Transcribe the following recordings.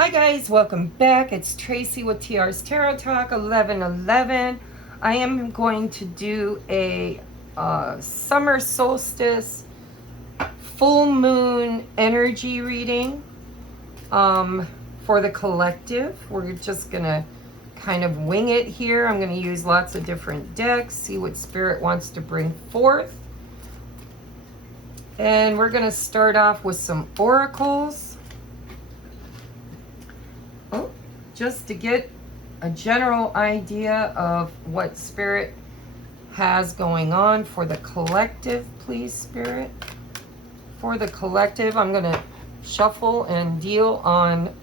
Hi guys, welcome back. It's Tracy with TR's Tarot Talk 1111. I am going to do a summer solstice full moon energy reading for the collective. We're just gonna kind of wing it here. I'm gonna use lots of different decks, see what Spirit wants to bring forth. And we're gonna start off with some oracles. Just to get a general idea of what Spirit has going on for the collective, please, Spirit. For the collective, I'm going to shuffle and deal on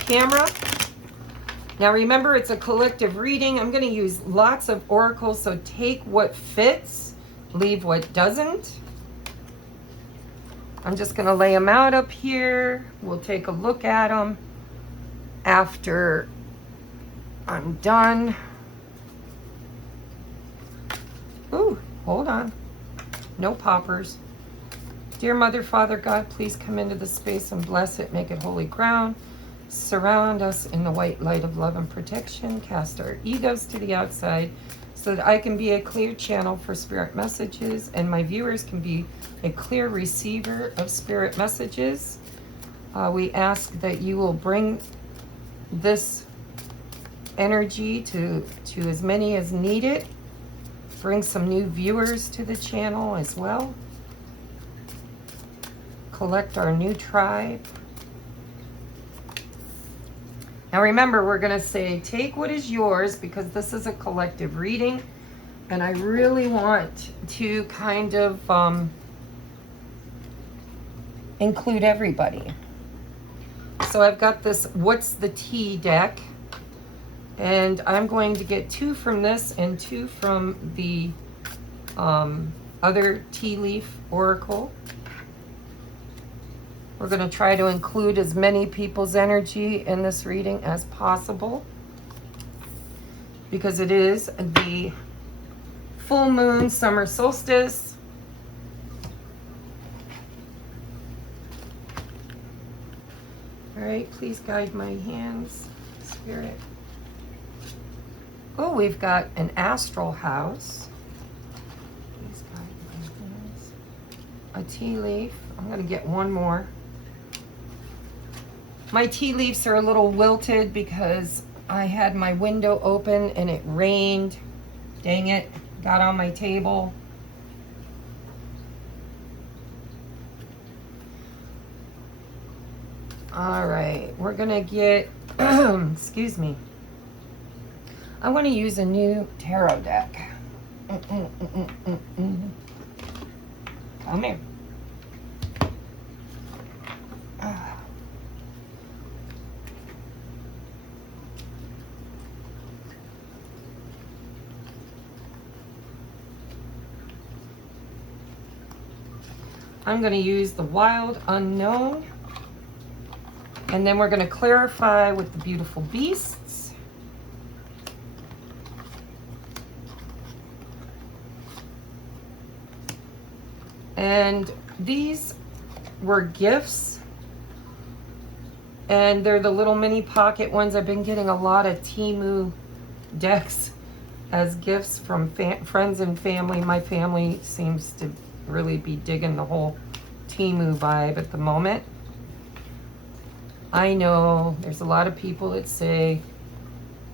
camera. Now remember, it's a collective reading. I'm going to use lots of oracles, so take what fits, leave what doesn't. I'm just going to lay them out up here. We'll take a look at them after I'm done. Ooh, hold on. No poppers. Dear Mother, Father, God, please come into the space and bless it. Make it holy ground. Surround us in the white light of love and protection. Cast our egos to the outside so that I can be a clear channel for Spirit messages and my viewers can be a clear receiver of Spirit messages. We ask that you will bring this energy to as many as need it. Bring some new viewers to the channel as well. Collect our new tribe. Now remember, we're going to say take what is yours because this is a collective reading and I really want to kind of include everybody. So I've got this What's the Tea deck, and I'm going to get 2 from this and 2 from the other tea leaf oracle. We're going to try to include as many people's energy in this reading as possible because it is the full moon summer solstice. All right, please guide my hands, Spirit. Oh, we've got an astral house. Please guide my hands. A tea leaf. I'm going to get one more. My tea leaves are a little wilted because I had my window open and it rained. Dang it. Got on my table. All right, we're gonna get, excuse me. I want to use a new tarot deck. Come here. I'm going to use the Wild Unknown. And then we're going to clarify with the Beautiful Beasts. And these were gifts. And they're the little mini pocket ones. I've been getting a lot of Temu decks as gifts from friends and family. My family seems to really be digging the whole Temu vibe at the moment. I know there's a lot of people that say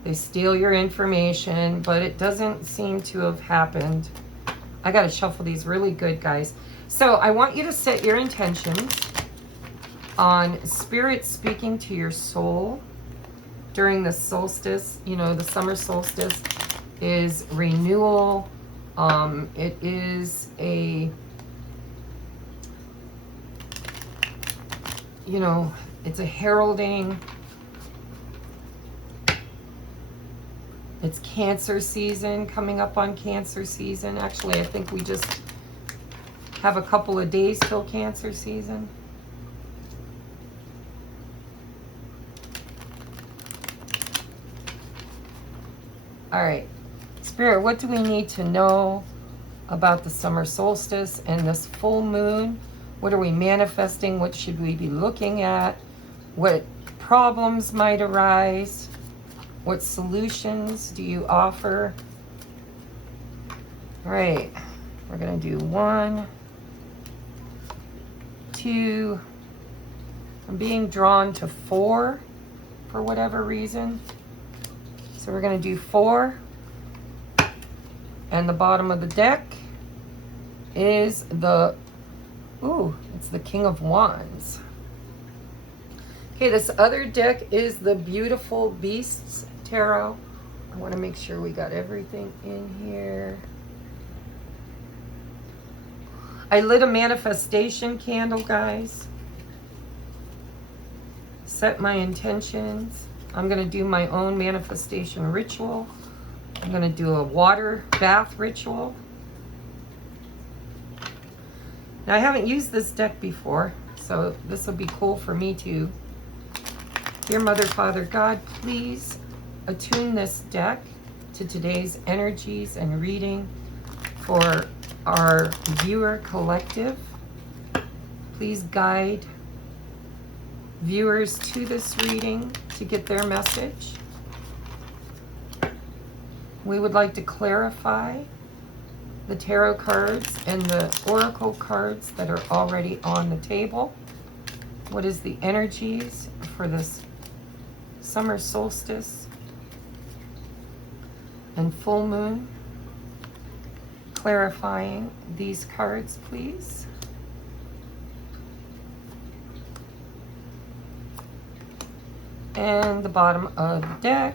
they steal your information, but it doesn't seem to have happened. I got to shuffle these really good, guys. So I want you to set your intentions on Spirit speaking to your soul during the solstice. You know, the summer solstice is renewal. It is a, you know, it's a heralding. It's Cancer season, coming up on Cancer season. Actually, I think we just have a couple of days till Cancer season. All right, Spirit, what do we need to know about the summer solstice and this full moon? What are we manifesting? What should we be looking at? what problems might arise, what solutions do you offer. All right, we're going to do 1, 2. I'm being drawn to 4 for whatever reason. So we're going to do 4. And the bottom of the deck is the, it's the King of Wands. Okay, this other deck is the Beautiful Beasts Tarot. I want to make sure we got everything in here. I lit a manifestation candle, guys. Set my intentions. I'm going to do my own manifestation ritual. I'm going to do a water bath ritual. Now, I haven't used this deck before, so this will be cool for me too. Dear Mother, Father, God, please attune this deck to today's energies and reading for our viewer collective. Please guide viewers to this reading to get their message. We would like to clarify the tarot cards and the oracle cards that are already on the table. What is the energies for this summer solstice and full moon? Clarifying these cards, please. And the bottom of the deck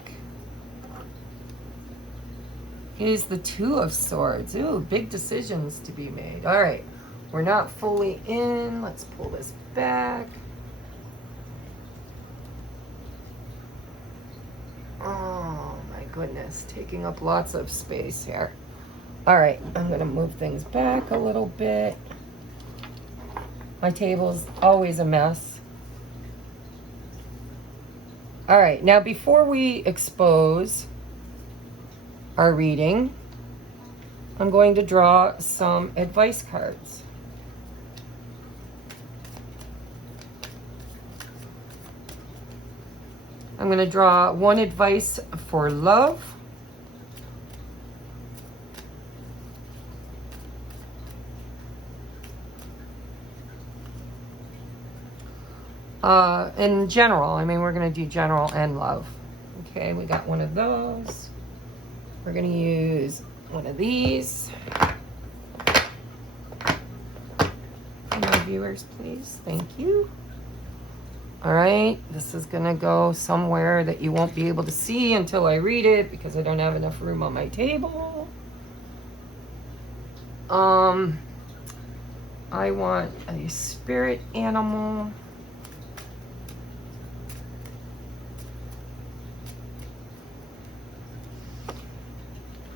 is the Two of Swords. Ooh, big decisions to be made. All right, we're not fully in. Let's pull this back. Oh my goodness, taking up lots of space here. All right, I'm gonna move things back a little bit. My table's always a mess. All right, now before we expose our reading, I'm going to draw some advice cards. I'm going to draw one advice for love. In general, I mean, we're going to do general and love. Okay, we got one of those. We're going to use one of these. For my viewers, please. Thank you. All right, this is going to go somewhere that you won't be able to see until I read it because I don't have enough room on my table. I want a spirit animal.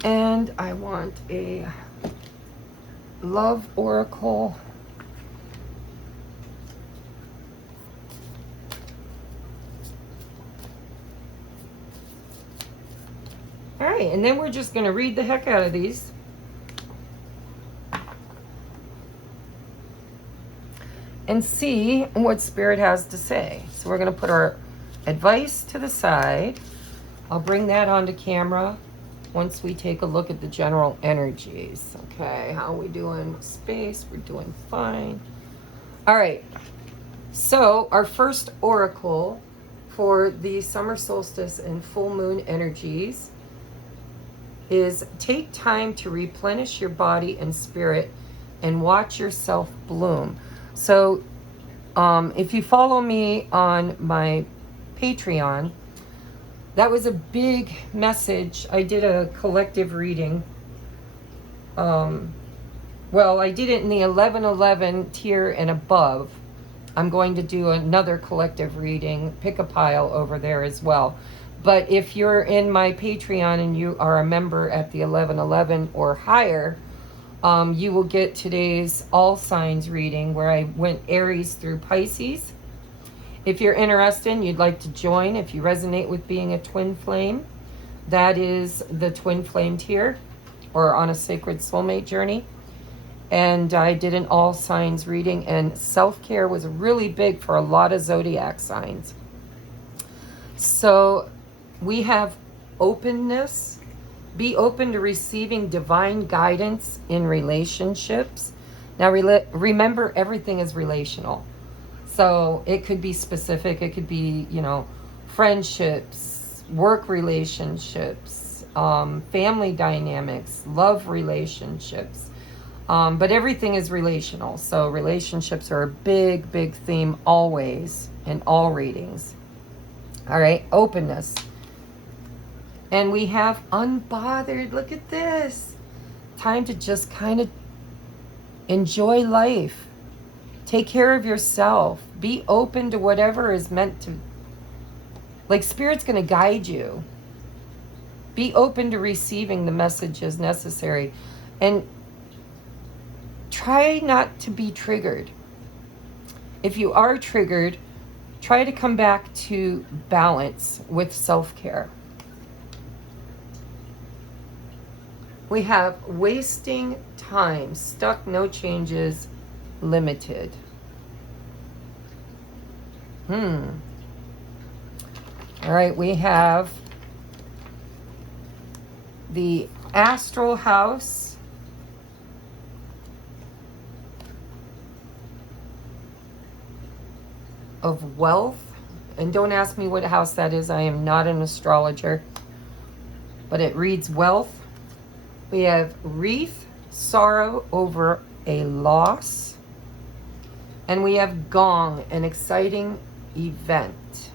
And I want a love oracle. All right, and then we're just going to read the heck out of these. And see what Spirit has to say. So we're going to put our advice to the side. I'll bring that onto camera once we take a look at the general energies. Okay, how are we doing? Space, we're doing fine. All right, so our first oracle for the summer solstice and full moon energies is take time to replenish your body and spirit and watch yourself bloom. So if you follow me on my Patreon, that was a big message. I did a collective reading. Well, I did it in the 1111 tier and above. I'm going to do another collective reading, pick a pile over there as well. But if you're in my Patreon and you are a member at the 1111 or higher, you will get today's all signs reading where I went Aries through Pisces. If you're interested and you'd like to join, if you resonate with being a twin flame, that is the twin flame tier or on a sacred soulmate journey. and I did an all signs reading, and self-care was really big for a lot of zodiac signs. So we have openness. Be open to receiving divine guidance in relationships. Now remember, everything is relational. So it could be specific, it could be, you know, friendships, work relationships, family dynamics, love relationships. But everything is relational. So relationships are a big, big theme always in all readings. All right, openness. And we have unbothered. Look at this. Time to just kind of enjoy life. Take care of yourself. Be open to whatever is meant to, like, Spirit's going to guide you. Be open to receiving the messages necessary. And try not to be triggered. If you are triggered, try to come back to balance with self-care. We have wasting time, stuck, no changes, limited. All right, we have the astral house. Of wealth. And don't ask me what house that is. I am not an astrologer. But it reads wealth. We have wreath, sorrow over a loss. And we have gong, an exciting event.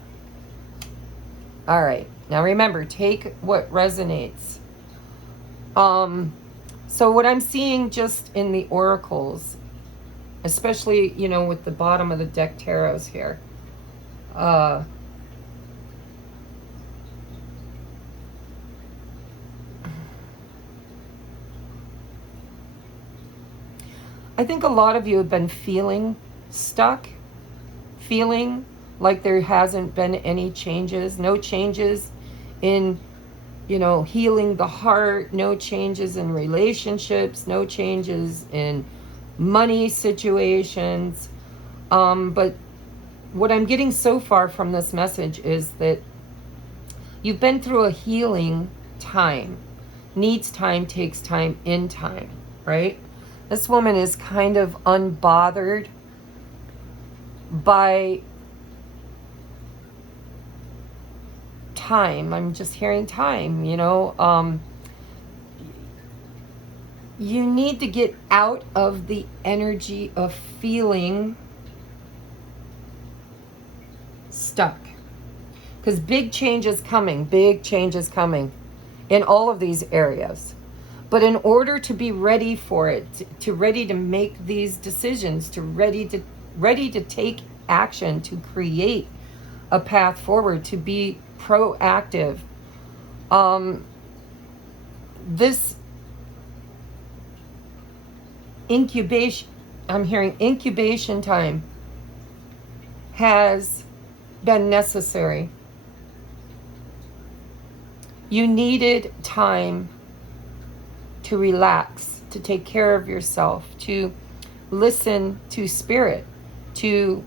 All right. Now remember, take what resonates. So what I'm seeing just in the oracles, especially, you know, with the bottom of the deck tarots here. I think a lot of you have been feeling stuck, feeling like there hasn't been any changes, no changes in, you know, healing the heart, no changes in relationships, no changes in money situations. But what I'm getting so far from this message is that you've been through a healing time. Needs time, takes time, in time, right? This woman is kind of unbothered by time. I'm just hearing time, you know. You need to get out of the energy of feeling stuck, because big change is coming in all of these areas. But in order to be ready for it, to ready to make these decisions, to ready to take action, to create a path forward, to be proactive, this incubation, I'm hearing incubation time, has been necessary. You needed time to relax, to take care of yourself, to listen to spirit, to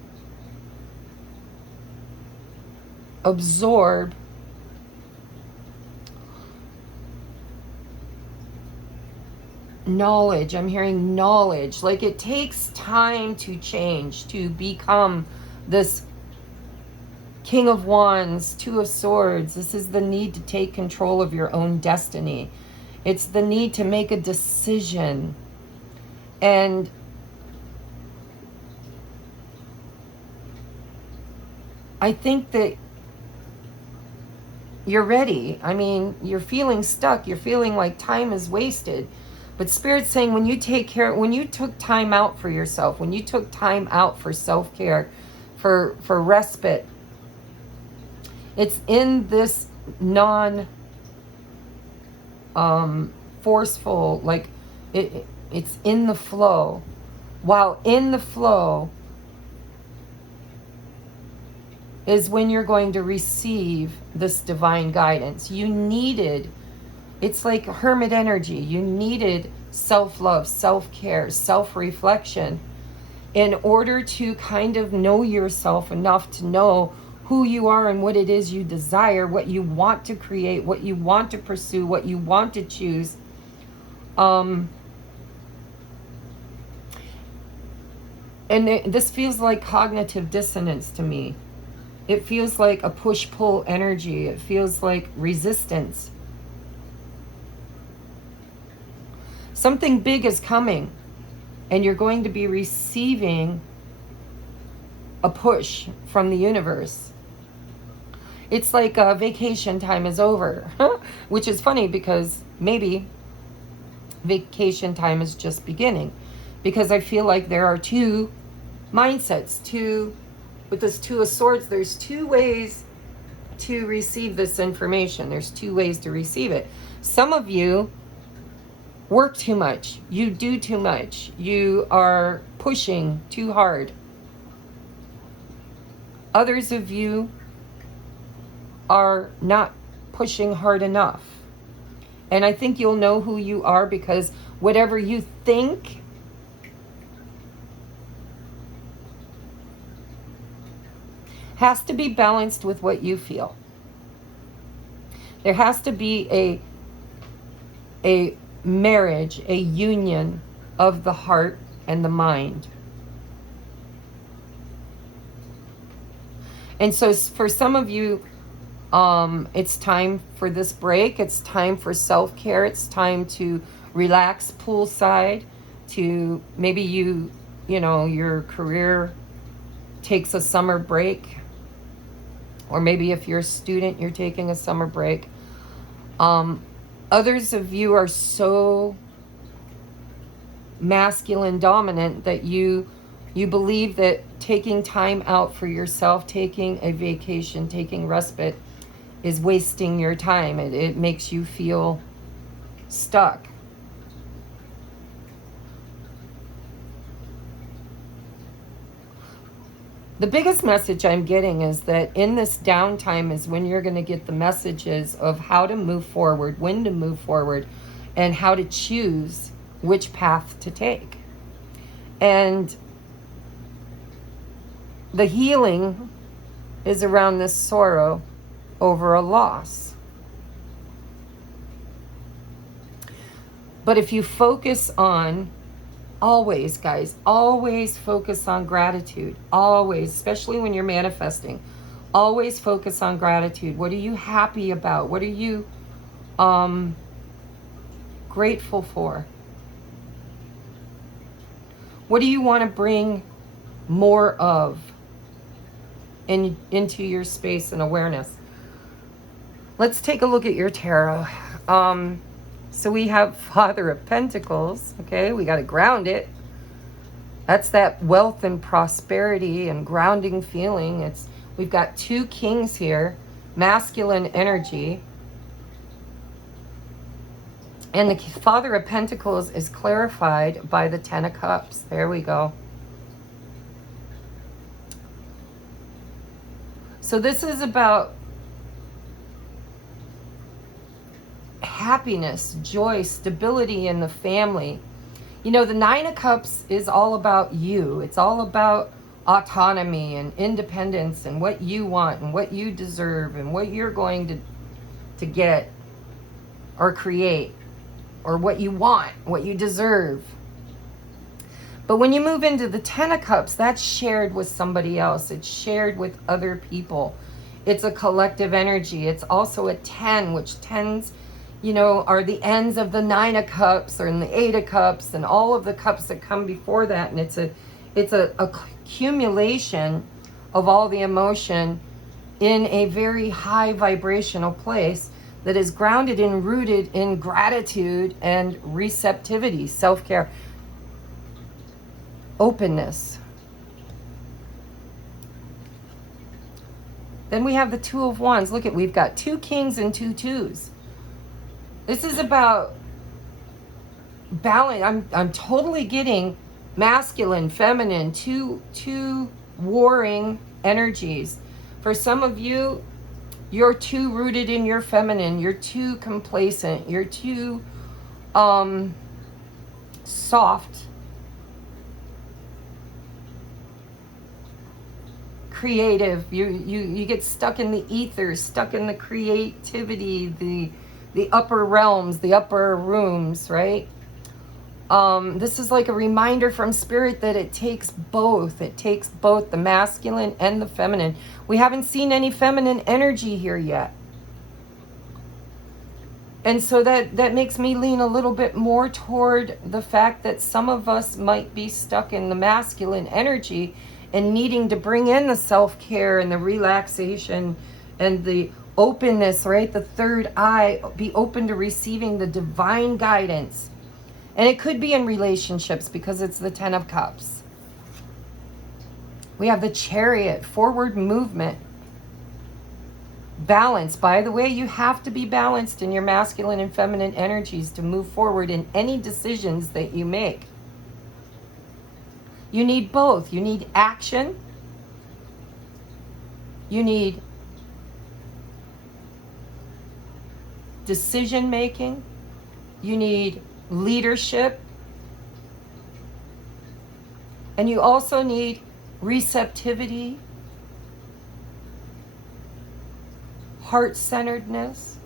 absorb knowledge. I'm hearing knowledge. Like, it takes time to change, to become this King of Wands, Two of Swords. This is the need to take control of your own destiny. It's the need to make a decision. And I think that you're ready. I mean, you're feeling stuck. You're feeling like time is wasted. But Spirit's saying, when you took time out for yourself, when you took time out for self-care, for respite, it's in this forceful, like it's in the flow. While in the flow is when you're going to receive this divine guidance. You needed, it's like hermit energy. You needed self-love, self-care, self-reflection, in order to kind of know yourself enough to know who you are and what it is you desire, what you want to create, what you want to pursue, what you want to choose. And this feels like cognitive dissonance to me. It feels like a push-pull energy. It feels like resistance. Something big is coming, and you're going to be receiving a push from the universe. It's like vacation time is over, which is funny because maybe vacation time is just beginning, because I feel like there are two mindsets, with this Two of Swords, there's two ways to receive this information. There's two ways to receive it. Some of you work too much. You do too much. You are pushing too hard. Others of you are not pushing hard enough. And I think you'll know who you are, because whatever you think has to be balanced with what you feel. There has to be a marriage, a union of the heart and the mind. And so for some of you, it's time for this break. It's time for self-care. It's time to relax poolside, to maybe you know, your career takes a summer break. Or maybe if you're a student, you're taking a summer break. Others of you are so masculine dominant that you believe that taking time out for yourself, taking a vacation, taking respite is wasting your time. It makes you feel stuck. The biggest message I'm getting is that in this downtime is when you're going to get the messages of how to move forward, when to move forward, and how to choose which path to take. And the healing is around this sorrow over a loss. But if you focus on, always, guys, always focus on gratitude. Always, especially when you're manifesting. Always focus on gratitude. What are you happy about? What are you grateful for? What do you want to bring more of into your space and awareness? Let's take a look at your tarot. So we have Father of Pentacles, okay? We got to ground it. That's that wealth and prosperity and grounding feeling. We've got two kings here, masculine energy. And the Father of Pentacles is clarified by the Ten of Cups. There we go. So this is about happiness, joy, stability in the family. You know, the Nine of Cups is all about you. It's all about autonomy and independence and what you want and what you deserve and what you're going to get or create, or what you want, what you deserve. But when you move into the Ten of Cups, that's shared with somebody else. It's shared with other people. It's a collective energy. It's also a 10, which tens, you know, are the ends of the Nine of Cups or in the Eight of Cups and all of the cups that come before that. And it's a accumulation of all the emotion in a very high vibrational place that is grounded and rooted in gratitude and receptivity, self-care, openness. Then we have the Two of Wands. Look at, we've got two kings and two twos. This is about balance. I'm totally getting masculine, feminine, two warring energies. For some of you, you're too rooted in your feminine. You're too complacent. You're too soft, creative. You get stuck in the ether, stuck in the creativity, the upper realms, the upper rooms, right? This is like a reminder from Spirit that it takes both. It takes both the masculine and the feminine. We haven't seen any feminine energy here yet. And so that makes me lean a little bit more toward the fact that some of us might be stuck in the masculine energy and needing to bring in the self-care and the relaxation and the openness, right? The third eye, be open to receiving the divine guidance. And it could be in relationships because it's the 10 of Cups. We have the Chariot, forward movement. Balance. By the way, you have to be balanced in your masculine and feminine energies to move forward in any decisions that you make. You need both. You need action. You need decision making. You need leadership. And you also need receptivity, heart-centeredness,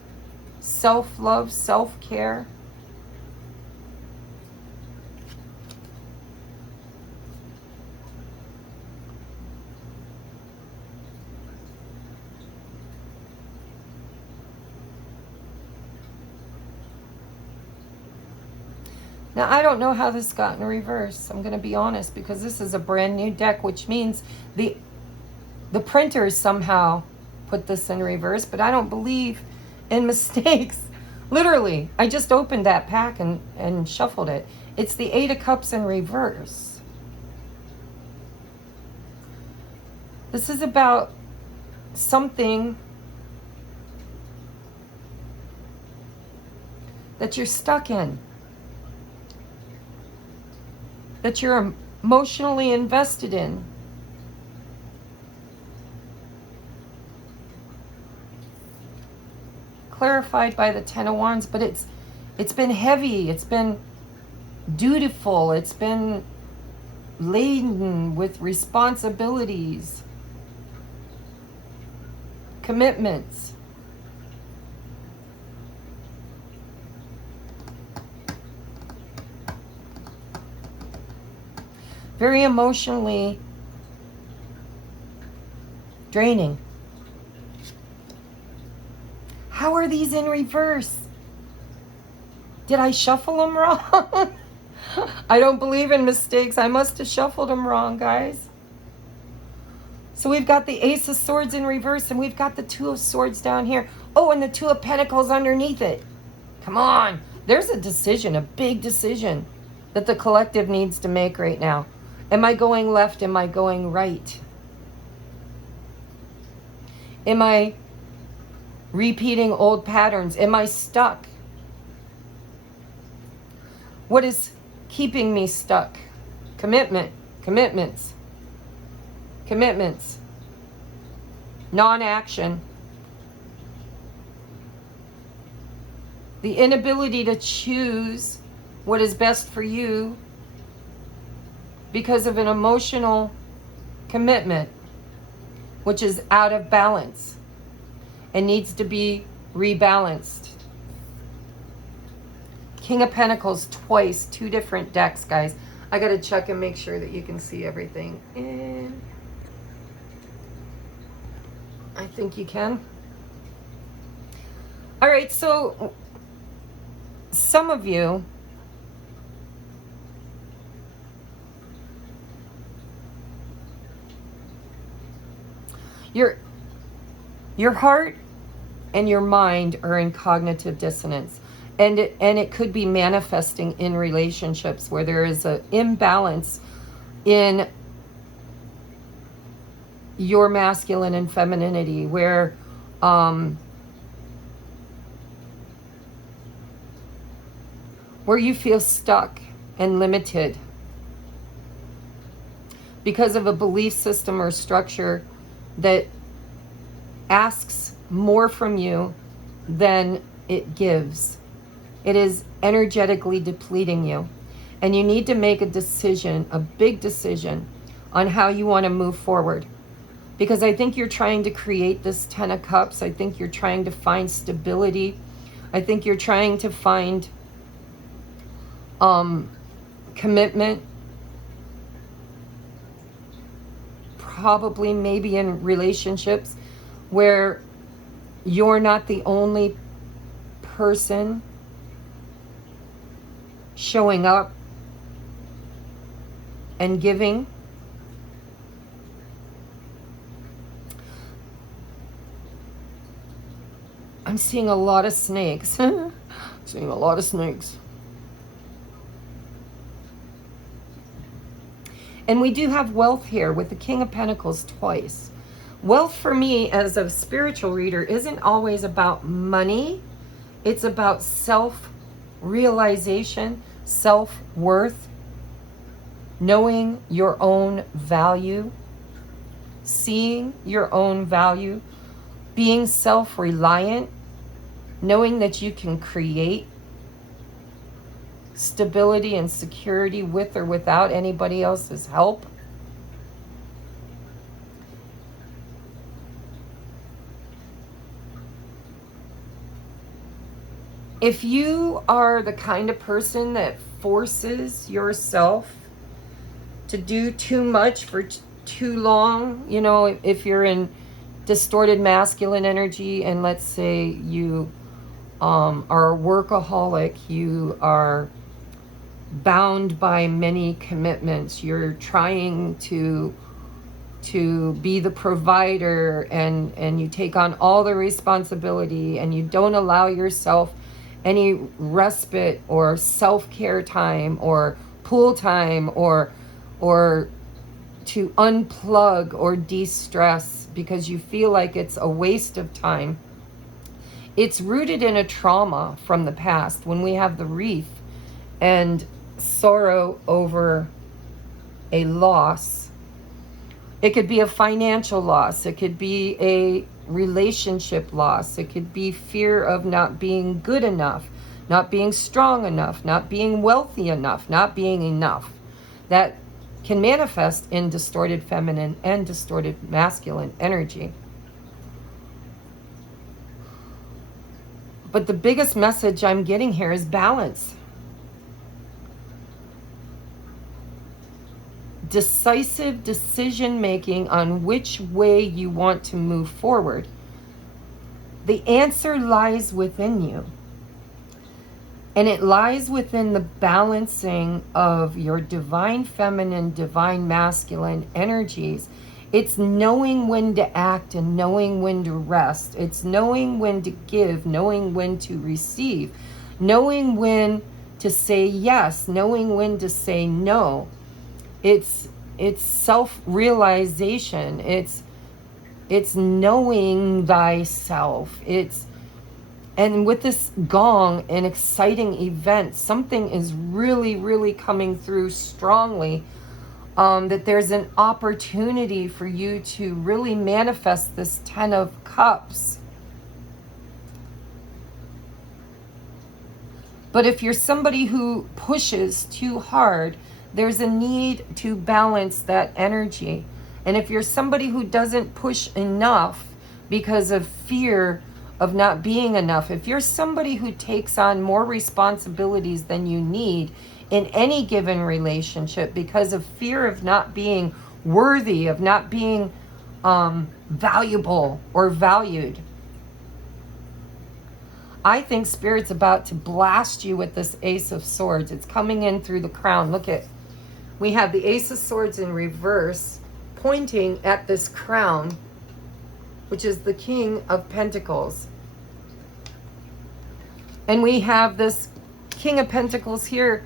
self-love, self-care. Now, I don't know how this got in reverse. I'm going to be honest, because this is a brand new deck, which means the printers somehow put this in reverse, but I don't believe in mistakes. Literally, I just opened that pack and shuffled it. It's the 8 of Cups in reverse. This is about something that you're stuck in, that you're emotionally invested in. Clarified by the 10 of Wands, but it's been heavy, it's been dutiful, it's been laden with responsibilities, commitments. Very emotionally draining. How are these in reverse? Did I shuffle them wrong? I don't believe in mistakes. I must have shuffled them wrong, guys. So we've got the Ace of Swords in reverse, and we've got the 2 of Swords down here. Oh, and the 2 of Pentacles underneath it. Come on. There's a decision, a big decision that the collective needs to make right now. Am I going left? Am I going right? Am I repeating old patterns? Am I stuck? What is keeping me stuck? Commitment, commitments, commitments, non-action, the inability to choose what is best for you because of an emotional commitment, which is out of balance and needs to be rebalanced. King of Pentacles twice, 2 different decks, guys. I got to check and make sure that you can see everything. And I think you can. All right, so some of you your heart and your mind are in cognitive dissonance, and it could be manifesting in relationships where there is an imbalance in your masculine and femininity, where you feel stuck and limited because of a belief system or structure that asks more from you than it gives. It is energetically depleting you. And you need to make a decision, a big decision, on how you want to move forward. Because I think you're trying to create this Ten of Cups. I think you're trying to find stability. I think you're trying to find commitment. Probably maybe in relationships where you're not the only person showing up and giving. I'm seeing a lot of snakes. Seeing a lot of snakes. And we do have wealth here with the King of Pentacles twice. Wealth for me as a spiritual reader isn't always about money. It's about self-realization, self-worth, knowing your own value, seeing your own value, being self-reliant, knowing that you can create stability and security with or without anybody else's help. If you are the kind of person that forces yourself to do too much for too long, you know, if you're in distorted masculine energy and let's say you are a workaholic, you are bound by many commitments, you're trying to be the provider and you take on all the responsibility and you don't allow yourself any respite or self-care time or pool time or to unplug or de-stress because you feel like it's a waste of time. It's rooted in a trauma from the past when we have the wreath and sorrow over a loss. It could be a financial loss. It could be a relationship loss. It could be fear of not being good enough, not being strong enough, not being wealthy enough, not being enough. That can manifest in distorted feminine and distorted masculine energy. But the biggest message I'm getting here is balance. Decisive decision making on which way you want to move forward. The answer lies within you. And it lies within the balancing of your divine feminine, divine masculine energies. It's knowing when to act and knowing when to rest. It's knowing when to give, knowing when to receive, knowing when to say yes, knowing when to say no. It's self-realization. It's knowing thyself. And with this gong, an exciting event, something is really, really coming through strongly. That there's an opportunity for you to really manifest this Ten of Cups. But if you're somebody who pushes too hard, there's a need to balance that energy. And if you're somebody who doesn't push enough because of fear of not being enough, if you're somebody who takes on more responsibilities than you need in any given relationship because of fear of not being worthy, of not being valuable or valued, I think Spirit's about to blast you with this Ace of Swords. It's coming in through the crown. Look at, we have the Ace of Swords in reverse, pointing at this crown, which is the King of Pentacles. And we have this King of Pentacles here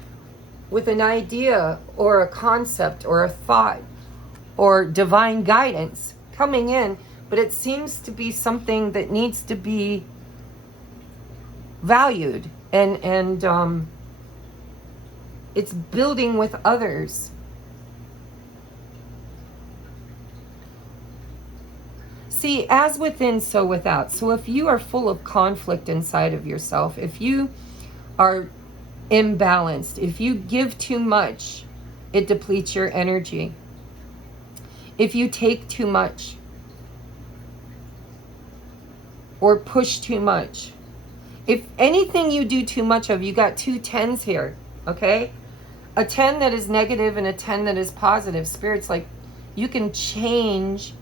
with an idea or a concept or a thought or divine guidance coming in, but it seems to be something that needs to be valued and it's building with others. See, as within, so without. So if you are full of conflict inside of yourself, if you are imbalanced. If you give too much, it depletes your energy. If you take too much or push too much, if anything you do too much of, you got 2 10s here, okay? A 10 that is negative and a 10 that is positive. Spirit's like, you can change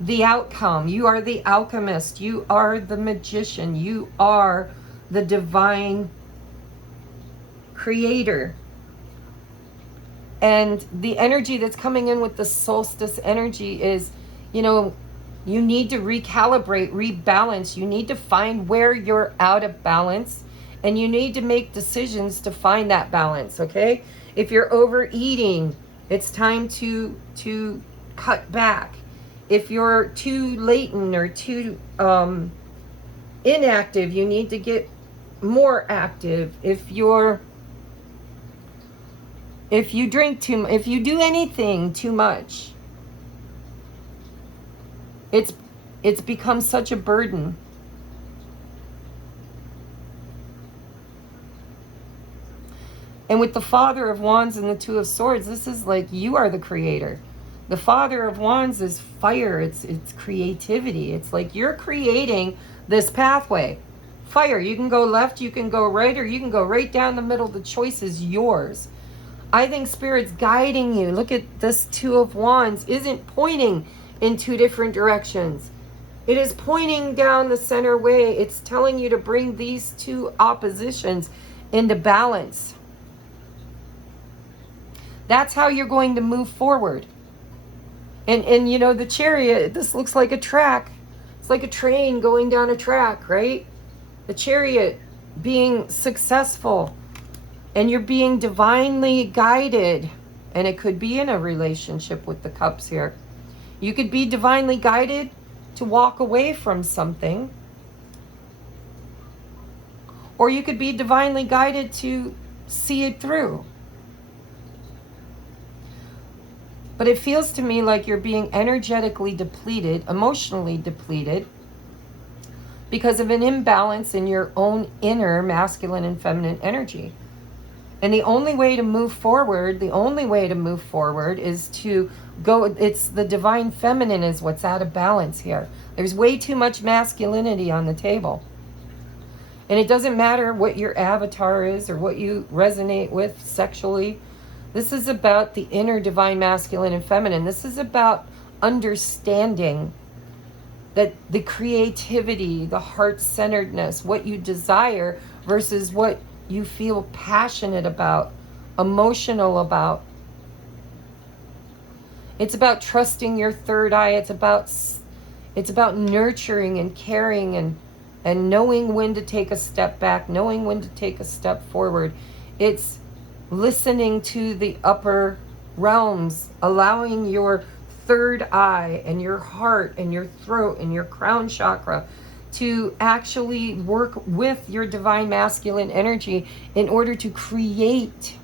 the outcome. You are the alchemist. You are the magician. You are the divine creator. And the energy that's coming in with the solstice energy is, you know, you need to recalibrate, rebalance. You need to find where you're out of balance, and you need to make decisions to find that balance, okay? If you're overeating, it's time to cut back. If you're too latent or too inactive, you need to get more active. If you drink too much, if you do anything too much, it's become such a burden. And with the Father of Wands and the Two of Swords, this is like, you are the creator. The Father of Wands is fire. It's creativity. It's like you're creating this pathway. Fire. You can go left, you can go right, or you can go right down the middle. The choice is yours. I think Spirit's guiding you. Look at this Two of Wands. Isn't pointing in 2 different directions. It is pointing down the center way. It's telling you to bring these 2 oppositions into balance. That's how you're going to move forward. And you know, the Chariot, this looks like a track. It's like a train going down a track, right? The Chariot being successful, and you're being divinely guided. And it could be in a relationship with the Cups here. You could be divinely guided to walk away from something, or you could be divinely guided to see it through. But it feels to me like you're being energetically depleted, emotionally depleted, because of an imbalance in your own inner masculine and feminine energy. And the only way to move forward, is to go, it's the divine feminine is what's out of balance here. There's way too much masculinity on the table. And it doesn't matter what your avatar is or what you resonate with sexually. This is about the inner divine masculine and feminine. This is about understanding that the creativity, the heart-centeredness, what you desire versus what you feel passionate about, emotional about. It's about trusting your third eye. It's about nurturing and caring and knowing when to take a step back, knowing when to take a step forward. It's listening to the upper realms, allowing your third eye and your heart and your throat and your crown chakra to actually work with your divine masculine energy in order to create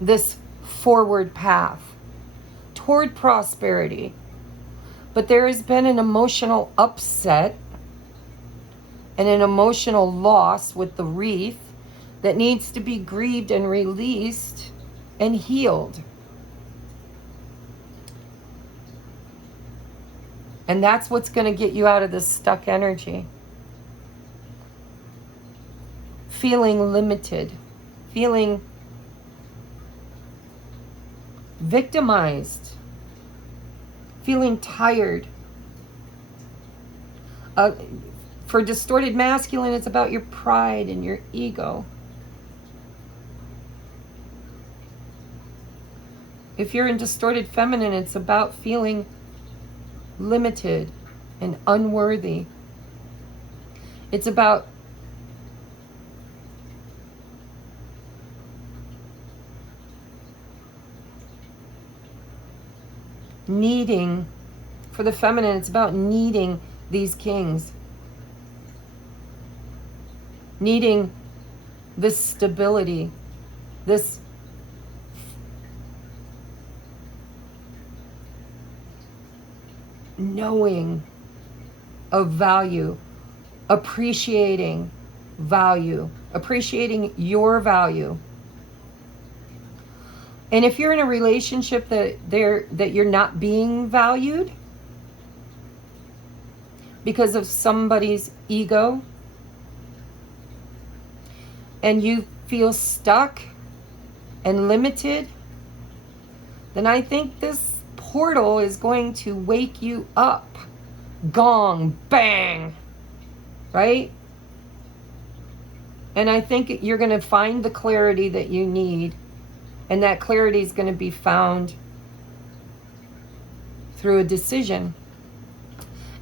this forward path toward prosperity. But there has been an emotional upset and an emotional loss with the wreath that needs to be grieved and released and healed. And that's what's going to get you out of this stuck energy. Feeling limited, feeling victimized, feeling tired. For distorted masculine, it's about your pride and your ego. If you're in distorted feminine, it's about feeling limited and unworthy. It's about needing, for the feminine, it's about needing these kings. Needing this stability, this knowing of value, appreciating value, appreciating your value. And if you're in a relationship that you're not being valued because of somebody's ego, and you feel stuck and limited, then I think this portal is going to wake you up. Gong, bang, right? And I think you're going to find the clarity that you need. And that clarity is going to be found through a decision.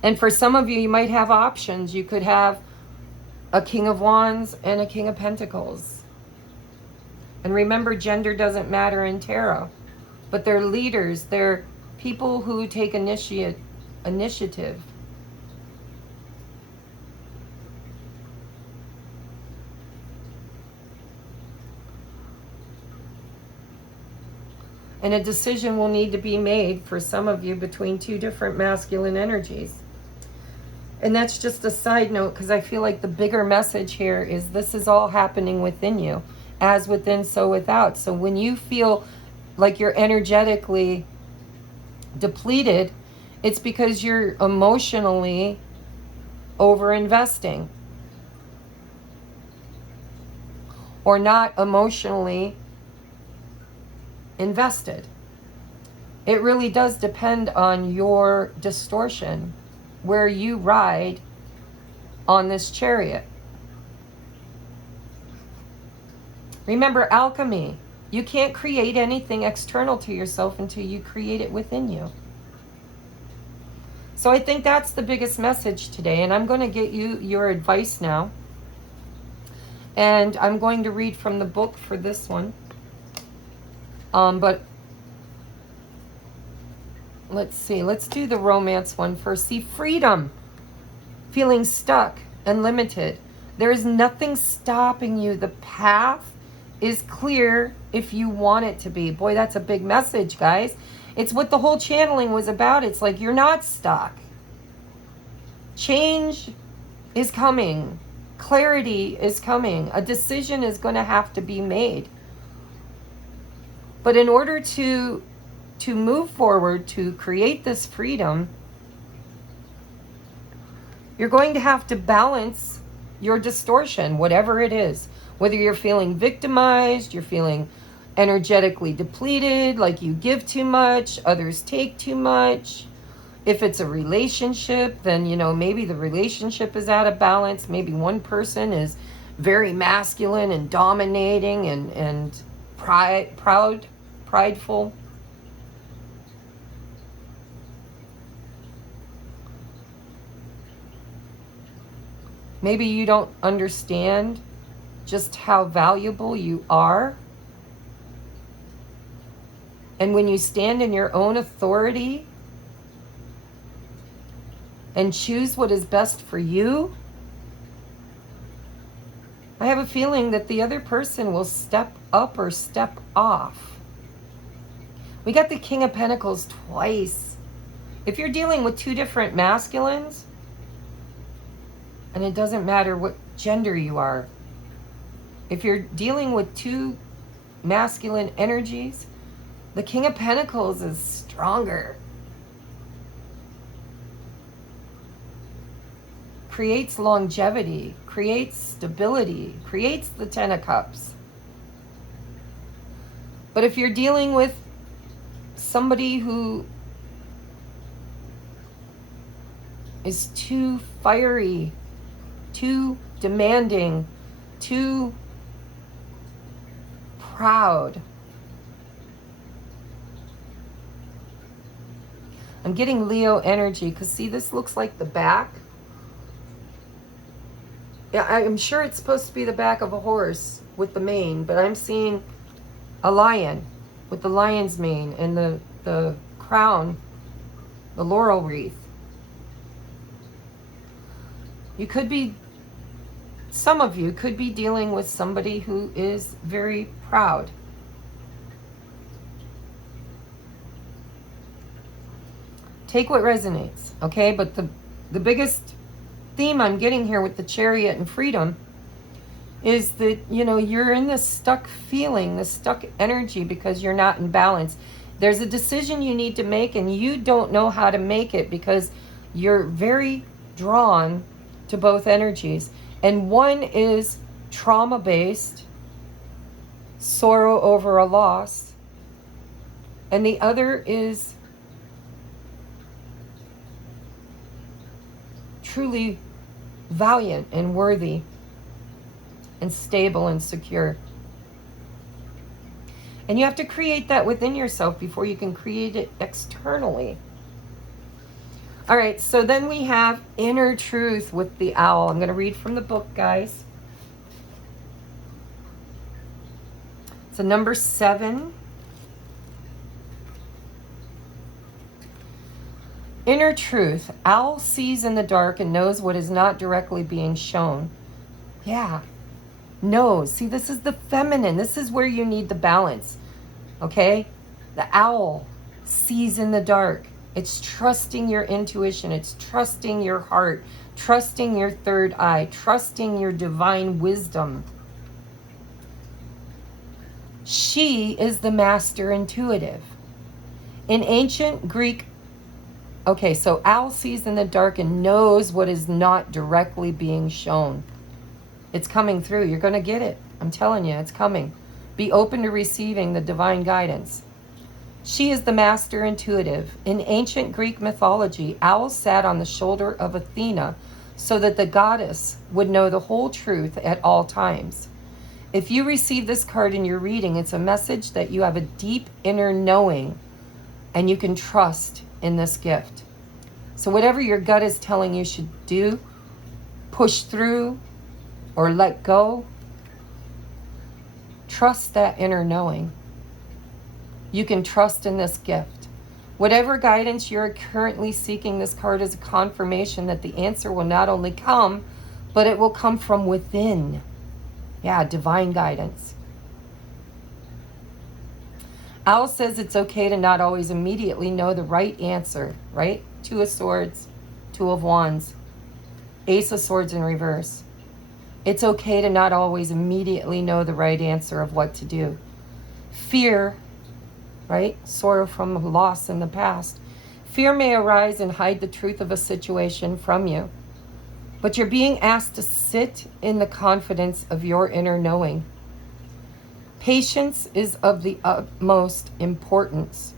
And for some of you, you might have options. You could have a King of Wands and a King of Pentacles. And remember, gender doesn't matter in tarot. But they're leaders. They're people who take initiative. And a decision will need to be made for some of you between two different masculine energies. And that's just a side note, because I feel like the bigger message here is this is all happening within you. As within, so without. So when you feel like you're energetically depleted, it's because you're emotionally over-investing. Or not emotionally invested. It really does depend on your distortion, where you ride on this chariot. Remember, alchemy. You can't create anything external to yourself until you create it within you. So I think that's the biggest message today, and I'm going to get you your advice now. And I'm going to read from the book for this one. But let's see. Let's do the romance one first. See, freedom. Feeling stuck and limited. There is nothing stopping you. The path is clear if you want it to be. Boy, that's a big message, guys. It's what the whole channeling was about. It's like you're not stuck. Change is coming. Clarity is coming. A decision is going to have to be made. But in order to move forward, to create this freedom, you're going to have to balance your distortion, whatever it is. Whether you're feeling victimized, you're feeling energetically depleted, like you give too much, others take too much. If it's a relationship, then, you know, maybe the relationship is out of balance. Maybe one person is very masculine and dominating and prideful. Maybe you don't understand just how valuable you are. And when you stand in your own authority and choose what is best for you, I have a feeling that the other person will step up or step off. We got the King of Pentacles twice. If you're dealing with two different masculines, and it doesn't matter what gender you are, if you're dealing with two masculine energies, the King of Pentacles is stronger. Creates longevity, creates stability, creates the Ten of Cups. But if you're dealing with somebody who is too fiery, too demanding, too proud, I'm getting Leo energy, because see, this looks like the back. Yeah, I'm sure it's supposed to be the back of a horse with the mane, but I'm seeing a lion with the lion's mane and the crown, the laurel wreath. You could be, some of you could be dealing with somebody who is very proud. Take what resonates, okay? But the biggest theme I'm getting here with the Chariot and freedom is that, you know, you're in this stuck feeling, this stuck energy because you're not in balance. There's a decision you need to make and you don't know how to make it because you're very drawn to both energies. And one is trauma-based, sorrow over a loss, and the other is truly valiant and worthy and stable and secure. And you have to create that within yourself before you can create it externally. All right, so then we have inner truth with the owl. I'm going to read from the book, guys. It's a number 7. Inner truth. Owl sees in the dark and knows what is not directly being shown. Yeah. Knows. See, this is the feminine. This is where you need the balance. Okay? The owl sees in the dark. It's trusting your intuition. It's trusting your heart. Trusting your third eye. Trusting your divine wisdom. She is the master intuitive. In ancient Greek, okay, so owl sees in the dark and knows what is not directly being shown. It's coming through. You're going to get it. I'm telling you, it's coming. Be open to receiving the divine guidance. She is the master intuitive. In ancient Greek mythology, owls sat on the shoulder of Athena so that the goddess would know the whole truth at all times. If you receive this card in your reading, it's a message that you have a deep inner knowing and you can trust in this gift. So whatever your gut is telling you should do, push through, or let go, trust that inner knowing. You can trust in this gift. Whatever guidance you're currently seeking, this card is a confirmation that the answer will not only come, but it will come from within. Yeah, divine guidance. Owl says it's okay to not always immediately know the right answer, right? 2 of Swords, 2 of Wands, Ace of Swords in reverse. It's okay to not always immediately know the right answer of what to do. Fear, right? Sorrow from a loss in the past. Fear may arise and hide the truth of a situation from you. But you're being asked to sit in the confidence of your inner knowing. Patience is of the utmost importance.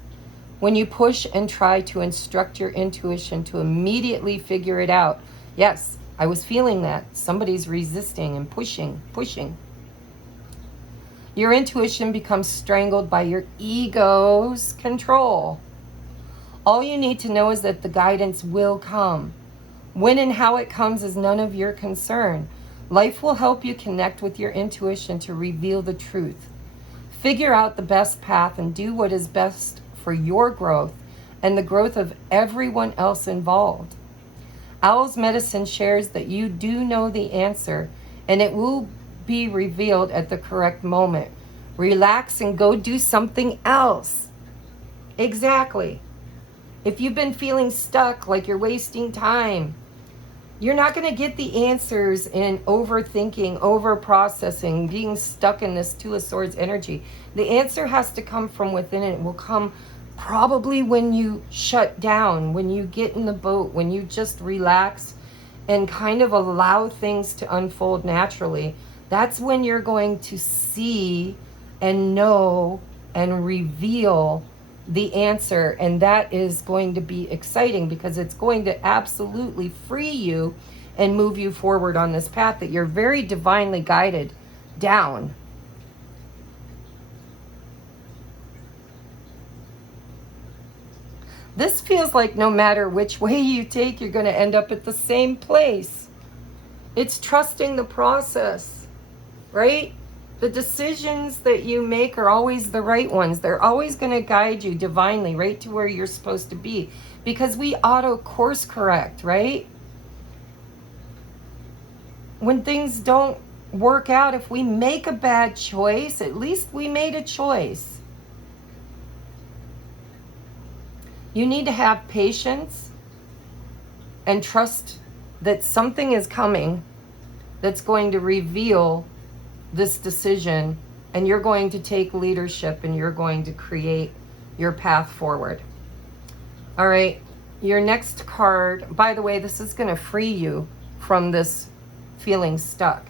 When you push and try to instruct your intuition to immediately figure it out, yes, I was feeling that. Somebody's resisting and pushing. Your intuition becomes strangled by your ego's control. All you need to know is that the guidance will come. When and how it comes is none of your concern. Life will help you connect with your intuition to reveal the truth. Figure out the best path and do what is best for your growth and the growth of everyone else involved. Owl's medicine shares that you do know the answer and it will be revealed at the correct moment. Relax and go do something else. Exactly. If you've been feeling stuck, like you're wasting time, you're not going to get the answers in overthinking, over-processing, being stuck in this 2 of Swords energy. The answer has to come from within, and it will come probably when you shut down, when you get in the boat, when you just relax and kind of allow things to unfold naturally. That's when you're going to see and know and reveal the answer, and that is going to be exciting because it's going to absolutely free you and move you forward on this path that you're very divinely guided down. This feels like no matter which way you take, you're going to end up at the same place. It's trusting the process, right? The decisions that you make are always the right ones. They're always going to guide you divinely right to where you're supposed to be because we auto course correct, right? When things don't work out, if we make a bad choice, at least we made a choice. You need to have patience and trust that something is coming that's going to reveal this decision, and you're going to take leadership, and you're going to create your path forward. All right, your next card, by the way, this is going to free you from this feeling stuck.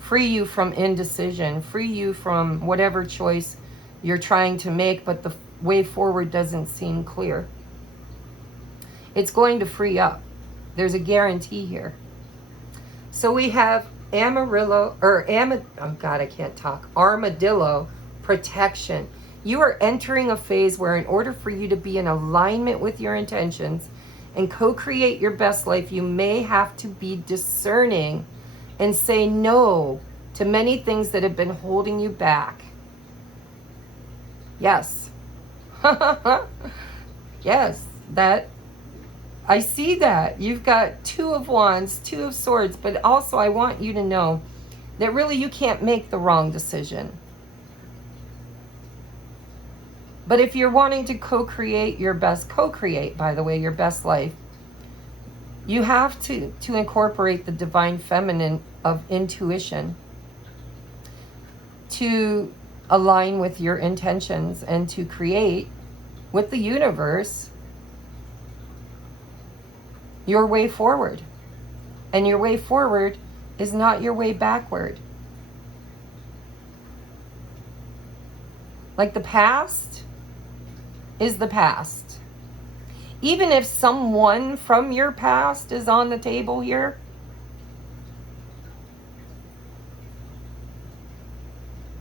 Free you from indecision, free you from whatever choice you're trying to make, but the way forward doesn't seem clear. It's going to free up. There's a guarantee here. So we have Amarillo, or oh God, I can't talk. Armadillo protection. You are entering a phase where in order for you to be in alignment with your intentions and co-create your best life, you may have to be discerning and say no to many things that have been holding you back. Yes. Yes, that I see that. You've got 2 of Wands, 2 of Swords, but also I want you to know that really you can't make the wrong decision. But if you're wanting to co-create your best, by the way, your best life, you have to incorporate the divine feminine of intuition to align with your intentions and to create with the universe your way forward. And your way forward is not your way backward. Like the past is the past. Even if someone from your past is on the table here,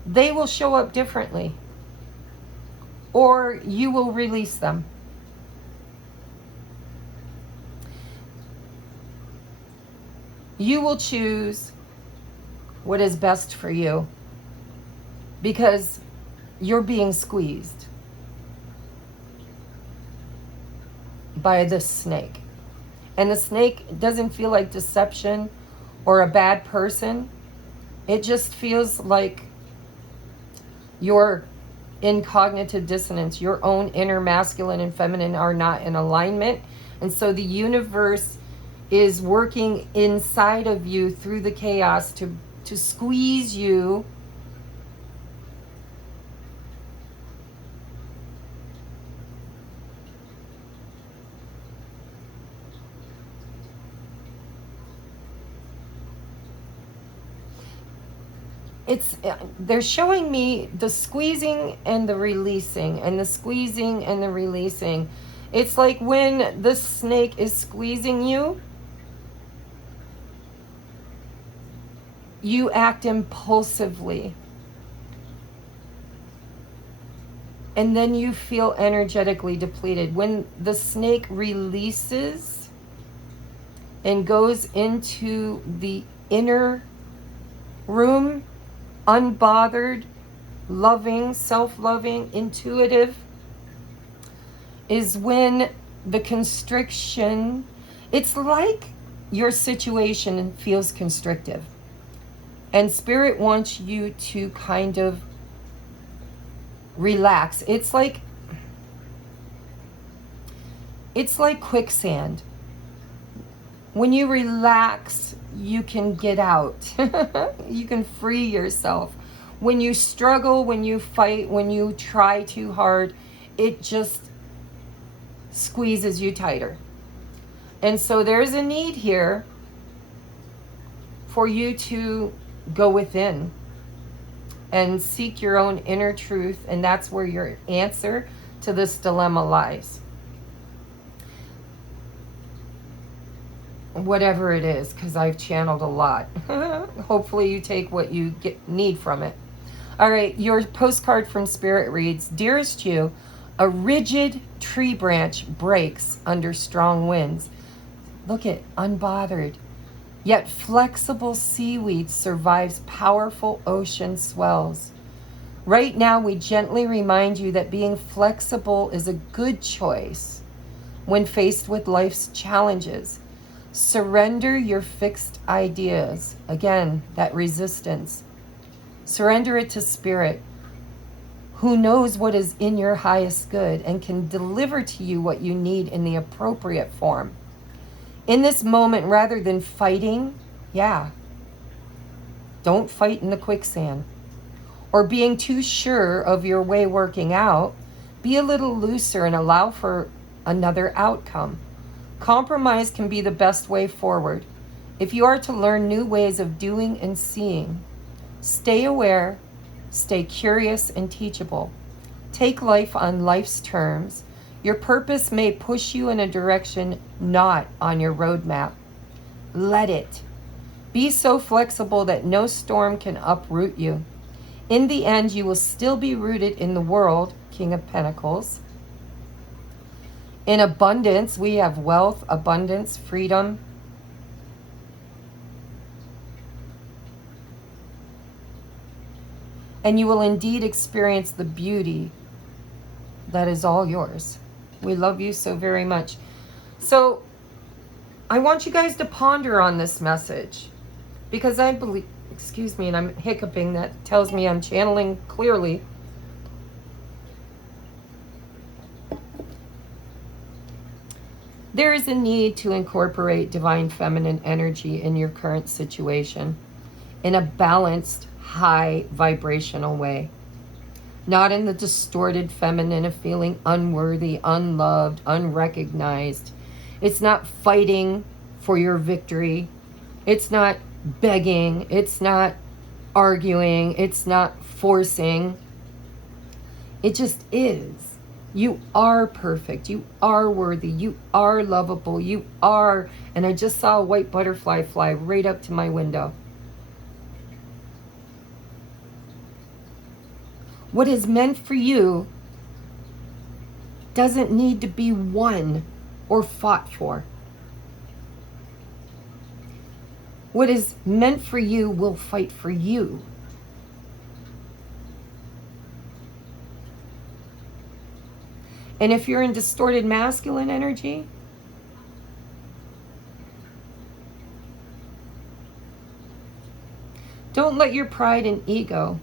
they will show up differently, or you will release them. You will choose what is best for you because you're being squeezed by this snake. And the snake doesn't feel like deception or a bad person. It just feels like you're in cognitive dissonance. Your own inner masculine and feminine are not in alignment. And so the universe is working inside of you through the chaos to squeeze you they're showing me the squeezing and the releasing, and the squeezing and the releasing. It's like when the snake is squeezing you, you act impulsively. And then you feel energetically depleted. When the snake releases and goes into the inner room, unbothered, loving, self-loving, intuitive, is when the constriction, it's like your situation feels constrictive. And Spirit wants you to kind of relax. It's like quicksand. When you relax, you can get out. You can free yourself. When you struggle, when you fight, when you try too hard, it just squeezes you tighter. And so there's a need here for you to go within and seek your own inner truth, and that's where your answer to this dilemma lies. Whatever it is, because I've channeled a lot. Hopefully you take what you need from it. All right, your postcard from Spirit reads, Dearest you, a rigid tree branch breaks under strong winds. Look at unbothered. Yet flexible seaweed survives powerful ocean swells. Right now, we gently remind you that being flexible is a good choice when faced with life's challenges. Surrender your fixed ideas. Again, that resistance. Surrender it to Spirit, who knows what is in your highest good and can deliver to you what you need in the appropriate form. In this moment, rather than fighting, don't Don't fight in the quicksand. Or being too sure of your way working out, be a little looser and allow for another outcome. Compromise can be the best way forward. If you are to learn new ways of doing and seeing, stay aware, stay curious and teachable. Take life on life's terms. Your purpose may push you in a direction not on your roadmap. Let it. Be so flexible that no storm can uproot you. In the end, you will still be rooted in the world, King of Pentacles. In abundance, we have wealth, abundance, freedom. And you will indeed experience the beauty that is all yours. We love you so very much. So I want you guys to ponder on this message, because I believe, excuse me, and I'm hiccuping, that tells me I'm channeling clearly. There is a need to incorporate divine feminine energy in your current situation in a balanced, high vibrational way. Not in the distorted feminine of feeling unworthy, unloved, unrecognized. It's not fighting for your victory. It's not begging. It's not arguing. It's not forcing. It just is. You are perfect. You are worthy. You are lovable. You are. And I just saw a white butterfly fly right up to my window. What is meant for you doesn't need to be won or fought for. What is meant for you will fight for you. And if you're in distorted masculine energy, don't let your pride and ego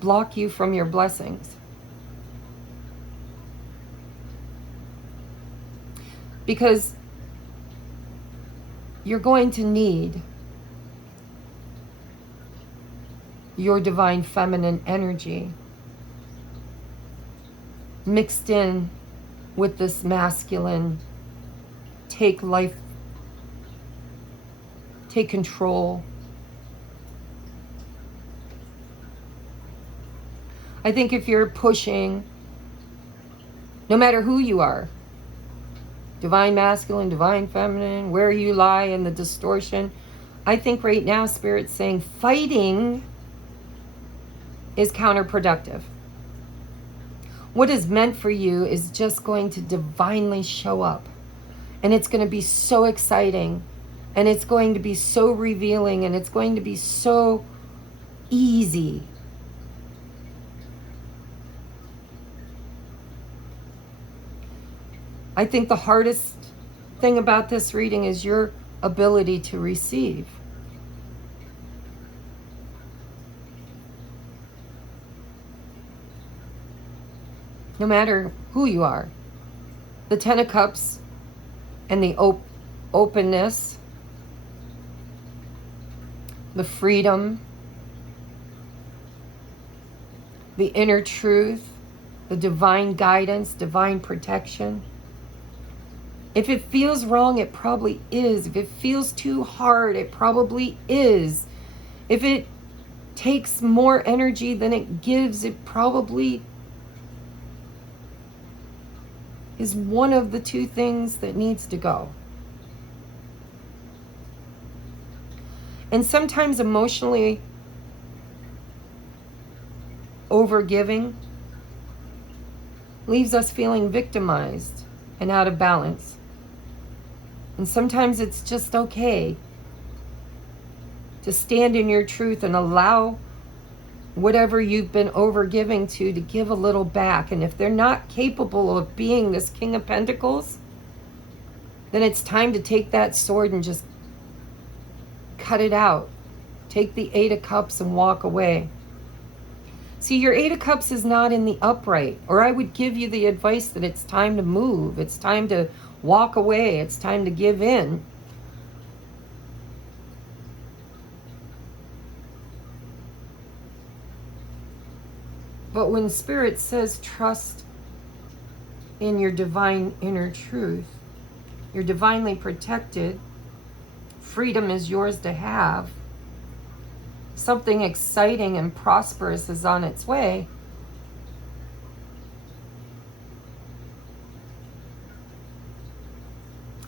block you from your blessings. Because you're going to need your divine feminine energy mixed in with this masculine, take life, take control. I think if you're pushing, no matter who you are, divine masculine, divine feminine, where you lie in the distortion, I think right now Spirit's saying fighting is counterproductive. What is meant for you is just going to divinely show up. And it's going to be so exciting. And it's going to be so revealing. And it's going to be so easy. I think the hardest thing about this reading is your ability to receive. No matter who you are. The Ten of Cups and the openness, the freedom, the inner truth, the divine guidance, divine protection. If it feels wrong, it probably is. If it feels too hard, it probably is. If it takes more energy than it gives, it probably is one of the two things that needs to go. And sometimes emotionally overgiving leaves us feeling victimized and out of balance. And sometimes it's just okay to stand in your truth and allow whatever you've been overgiving to give a little back. And if they're not capable of being this King of Pentacles, then it's time to take that sword and just cut it out. Take the Eight of Cups and walk away. See, your Eight of Cups is not in the upright, or I would give you the advice that it's time to move. It's time to walk away. It's time to give in. But when Spirit says trust in your divine inner truth, you're divinely protected, freedom is yours to have, something exciting and prosperous is on its way,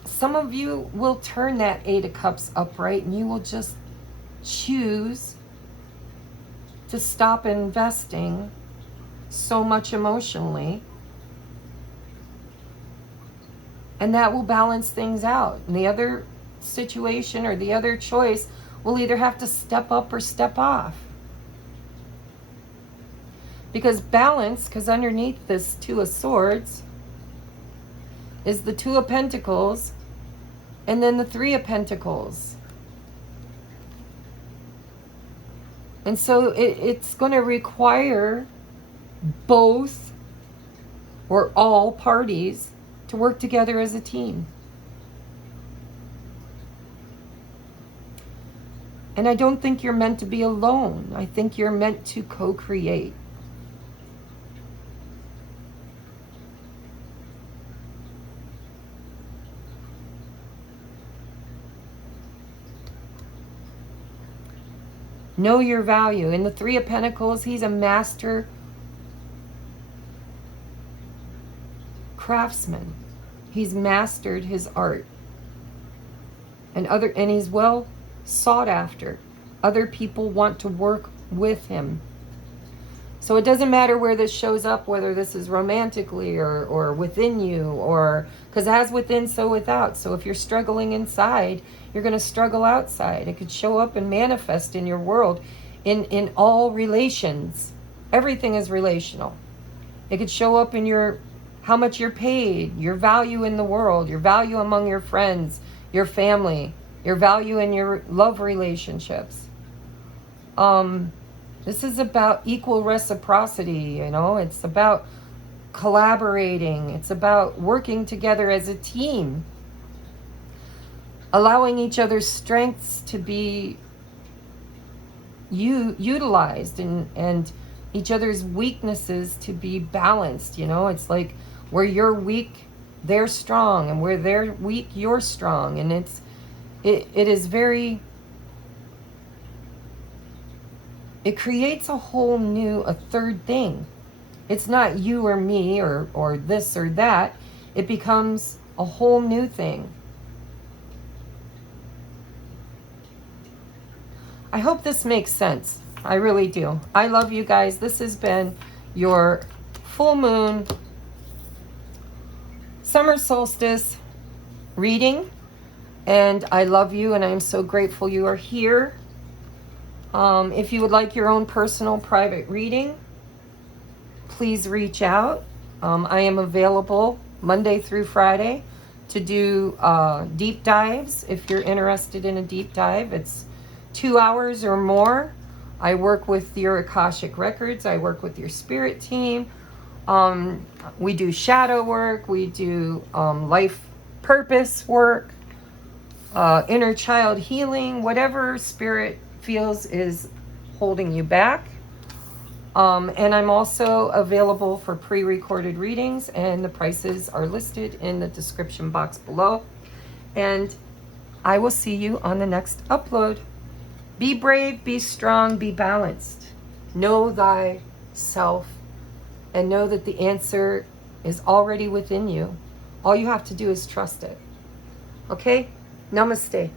some of you will turn that 8 of Cups upright and you will just choose to stop investing so much emotionally, and that will balance things out. And the other situation or the other choice will either have to step up or step off. Because balance, because underneath this 2 of Swords is the 2 of Pentacles and then the 3 of Pentacles. And so it's going to require both or all parties to work together as a team. And I don't think you're meant to be alone. I think you're meant to co-create. Know your value. In the 3 of Pentacles, he's a master craftsman. He's mastered his art. And he's well sought after. Other people want to work with him. So it doesn't matter where this shows up, whether this is romantically or within you, or because as within, so without. So if you're struggling inside, you're going to struggle outside. It could show up and manifest in your world, in all relations. Everything is relational. It could show up in your how much you're paid, your value in the world, your value among your friends, your family, your value in your love relationships. This is about equal reciprocity, you know. It's about collaborating. It's about working together as a team. Allowing each other's strengths to be utilized and each other's weaknesses to be balanced, you know. It's like where you're weak, they're strong, and where they're weak, you're strong. And it is very... It creates a whole new, a third thing. It's not you or me or this or that. It becomes a whole new thing. I hope this makes sense. I really do. I love you guys. This has been your full moon summer solstice reading. And I love you, and I am so grateful you are here. If you would like your own personal private reading, please reach out. I am available Monday through Friday to do deep dives. If you're interested in a deep dive, it's 2 hours or more. I work with your Akashic Records. I work with your spirit team. We do shadow work. We do life purpose work, inner child healing, whatever spirit feels is holding you back. And I'm also available for pre-recorded readings, and the prices are listed in the description box below. And I will see you on the next upload. Be brave, be strong, be balanced. Know thyself, and know that the answer is already within you. All you have to do is trust it. Okay? Namaste.